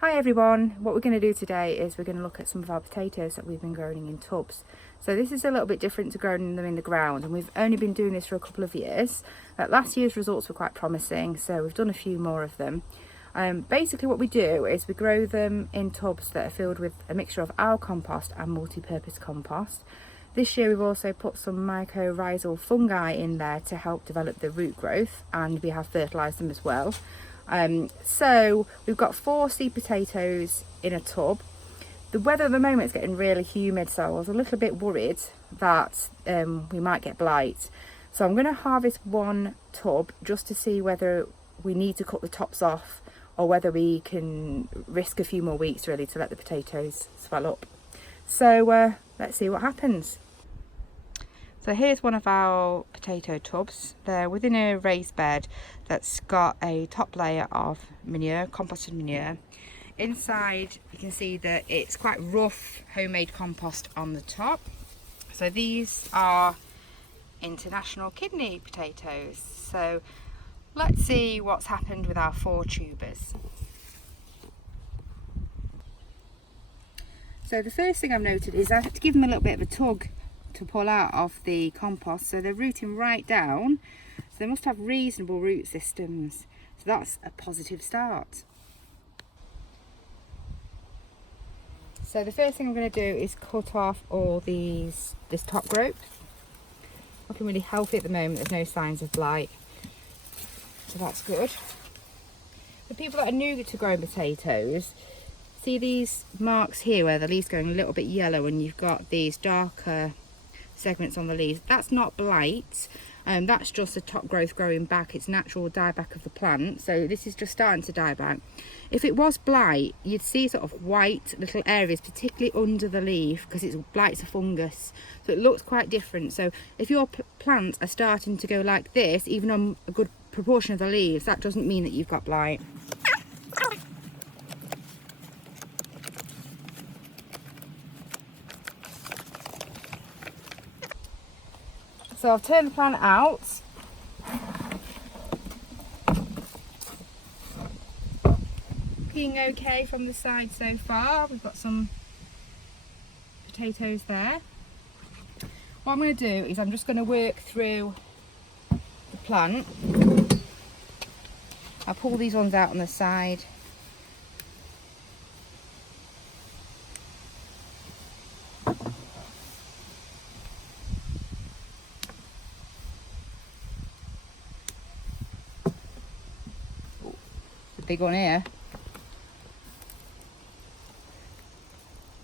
Hi everyone, what we're going to do today is we're going to look at some of our potatoes that we've been growing in tubs. So this is a little bit different to growing them in the ground, and we've only been doing this for a couple of years. Last year's results were quite promising, so we've done a few more of them. Basically what we do is we grow them in tubs that are filled with a mixture of our compost and multi-purpose compost. This year we've also put some mycorrhizal fungi in there to help develop the root growth, and we have fertilised them as well. So we've got 4 seed potatoes in a tub. The weather at the moment is getting really humid, so I was a little bit worried that we might get blight. So I'm going to harvest 1 tub just to see whether we need to cut the tops off or whether we can risk a few more weeks really to let the potatoes swell up. So let's see what happens. So here's one of our potato tubs. They're within a raised bed that's got a top layer of manure, composted manure. Inside you can see that it's quite rough homemade compost on the top. So these are international kidney potatoes. So let's see what's happened with our 4 tubers. So the first thing I've noted is I have to give them a little bit of a tug to pull out of the compost, so they're rooting right down, so they must have reasonable root systems, so that's a positive start. So the first thing I'm going to do is cut off all this top growth. Looking really healthy at the moment, there's no signs of blight, so that's good. For people that are new to growing potatoes, see these marks here where the leaves going a little bit yellow and you've got these darker segments on the leaves. That's not blight, that's just the top growth growing back. It's natural dieback of the plant, so this is just starting to die back. If it was blight, you'd see sort of white little areas, particularly under the leaf, because blight's a fungus, so it looks quite different. So if your plants are starting to go like this, even on a good proportion of the leaves, that doesn't mean that you've got blight. So I've turned the plant out. Looking okay from the side so far. We've got some potatoes there. What I'm going to do is I'm just going to work through the plant. I'll pull these ones out on the side. The big one here.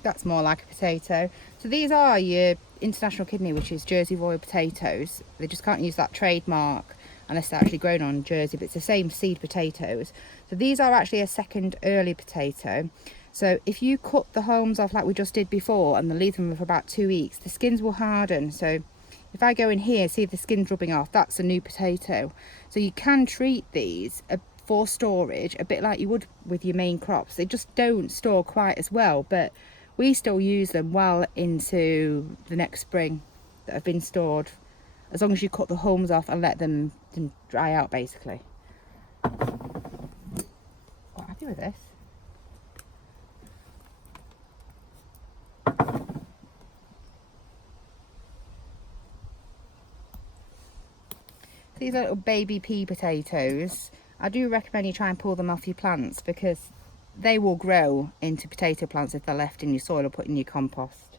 That's more like a potato. So these are your international kidney, which is Jersey Royal potatoes. They just can't use that trademark unless they're actually grown on Jersey, but it's the same seed potatoes. So these are actually a second early potato. So if you cut the hulls off like we just did before and leave them for about 2 weeks, the skins will harden. So if I go in here, see the skin's rubbing off, that's a new potato. So you can treat these for storage a bit like you would with your main crops. They just don't store quite as well, but we still use them well into the next spring that have been stored, as long as you cut the hulls off and let them dry out basically. Quite happy with this. These are little baby pea potatoes. I do recommend you try and pull them off your plants because they will grow into potato plants if they're left in your soil or put in your compost.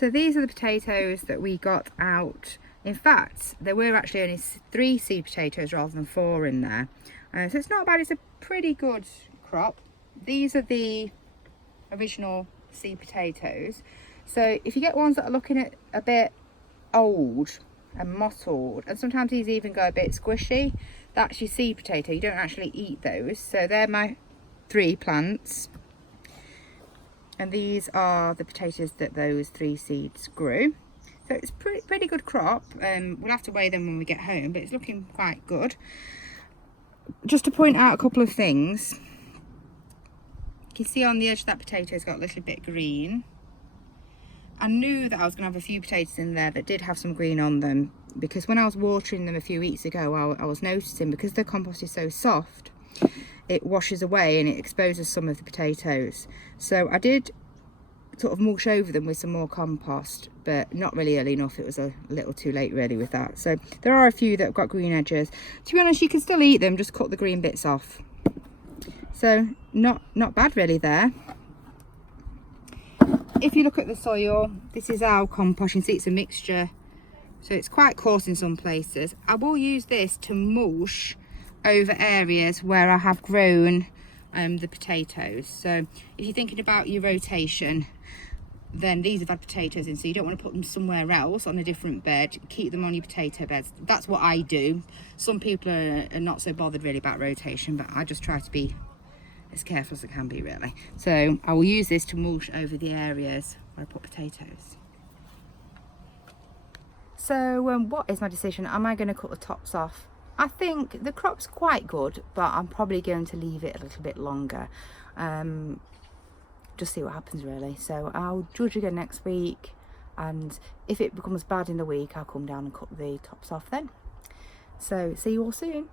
So these are the potatoes that we got out. In fact, there were actually only 3 seed potatoes rather than 4 in there. So it's not bad, it's a pretty good crop. These are the original seed potatoes. So if you get ones that are looking at a bit old and mottled, and sometimes these even go a bit squishy, that's your seed potato. You don't actually eat those. So they're my 3 plants. And these are the potatoes that those 3 seeds grew. So it's pretty good crop. We'll have to weigh them when we get home, but it's looking quite good. Just to point out a couple of things. You can see on the edge of that potato it's got a little bit green. I knew that I was going to have a few potatoes in there that did have some green on them, because when I was watering them a few weeks ago, I was noticing, because the compost is so soft, it washes away and it exposes some of the potatoes. So I did sort of mulch over them with some more compost, but not really early enough. It was a little too late really with that. So there are a few that have got green edges. To be honest, you can still eat them, just cut the green bits off. So not bad really there. If you look at the soil, this is our compost. You can see it's a mixture, so it's quite coarse in some places. I will use this to mulch over areas where I have grown the potatoes. So if you're thinking about your rotation, then these have had potatoes in, so you don't want to put them somewhere else on a different bed. Keep them on your potato beds. That's what I do. Some people are not so bothered really about rotation, but I just try to be as careful as I can be really. So I will use this to mulch over the areas where I put potatoes. So what is my decision? Am I going to cut the tops off? I think the crop's quite good, but I'm probably going to leave it a little bit longer. Just see what happens really. So I'll judge again next week, and if it becomes bad in the week, I'll come down and cut the tops off then. So see you all soon.